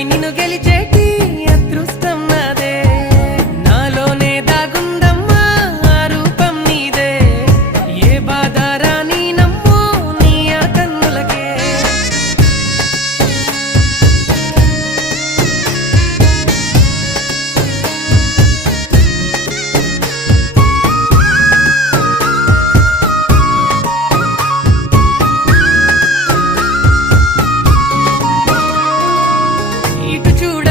నిన్ను గెలిచేటి అదృష్టం నాదే నాలోనే దాగుందమ్మా ఆ రూపం నీదే ఏ బాధ రాని నమ్మో నీ ఆ కన్నులకే ఇటు చూడ